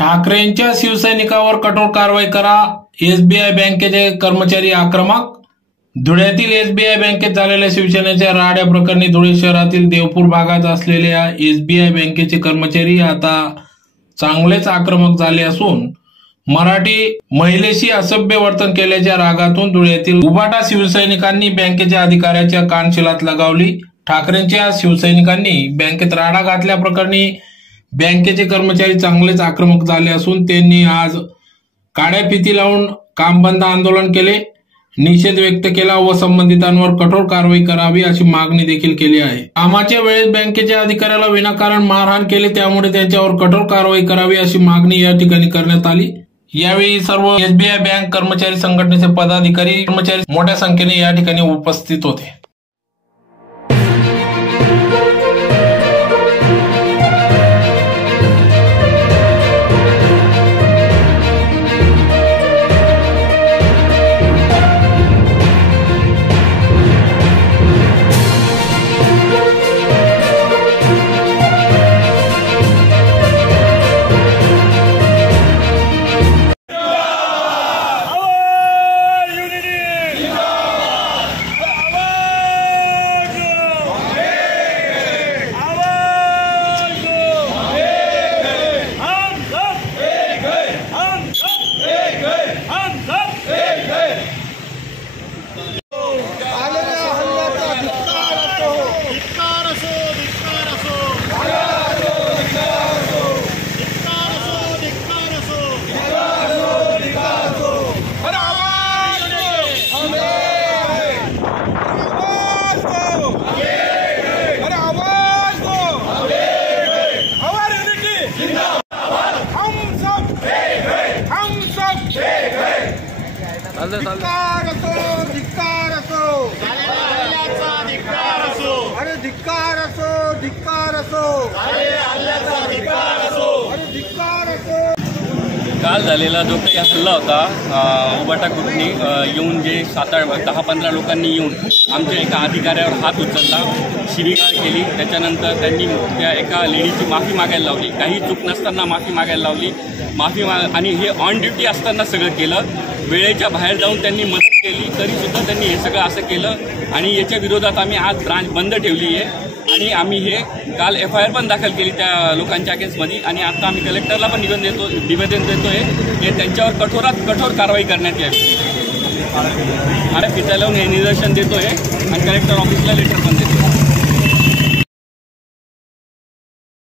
ठाकरेंच्या शिवसैनिकावर कठोर कारवाई करा, एसबीआय बँकेचे कर्मचारी आक्रमक। धुळ्यातील एसबीआय बँकेत झालेल्या शिवसेनेच्या राड्या प्रकरणी धुळे शहरातील देवपूर भागात असलेल्या एसबीआय बँकेचे कर्मचारी आता चांगलेच आक्रमक झाले असून मराठी महिलेशी असभ्य वर्तन केल्याच्या रागातून धुळ्यातील उबाटा शिवसैनिकांनी बँकेच्या अधिकाऱ्याच्या कानशिलात लगावली। ठाकरेंच्या शिवसैनिकांनी बँकेत राडा घातल्या प्रकरणी बँकेचे कर्मचारी चांगलेच आक्रमक झाले असून त्यांनी आज काड्या फिती लावून काम बंद आंदोलन केले, निषेध व्यक्त केला व संबंधितांवर कठोर कारवाई करावी अशी मागणी देखील केली आहे। कामाच्या वेळेस बँकेच्या अधिकाऱ्याला विनाकारण मारहाण केले, त्यामुळे त्यांच्यावर कठोर कारवाई करावी अशी मागणी या ठिकाणी करण्यात आली। यावेळी सर्व एसबीआय बँक कर्मचारी संघटनेचे पदाधिकारी कर्मचारी मोठ्या संख्येने या ठिकाणी उपस्थित होते। काल झालेला जो काही हल्ला होता उबाटा ग्रुपने येऊन जे 10-15 लोकांनी येऊन आमच्या एका अधिकाऱ्यावर हात उचलला, शिवीगाळ केली। त्याच्यानंतर त्यांनी त्या एका लेडीची माफी मागायला लावली, काही चूक नसताना माफी मागायला लावली, आणि हे ऑन ड्युटी असताना सगळं केलं। वेळेच्या बाहेर जाऊन त्यांनी मदत केली तरीसुद्धा त्यांनी हे सगळं असं केलं आणि याच्या विरोधात आम्ही आज ब्रांच बंद ठेवली आहे आणि आम्ही हे काल FIR पण दाखल केली त्या लोकांच्या अगेन्स्टमध्ये आणि आता आम्ही कलेक्टरला पण निवेदन देतोय की त्यांच्यावर कठोरात कठोर कारवाई करण्यात यावी। आणि पिता लावून हे निदर्शन देतोय आणि कलेक्टर ऑफिसला लेटर पण देतो।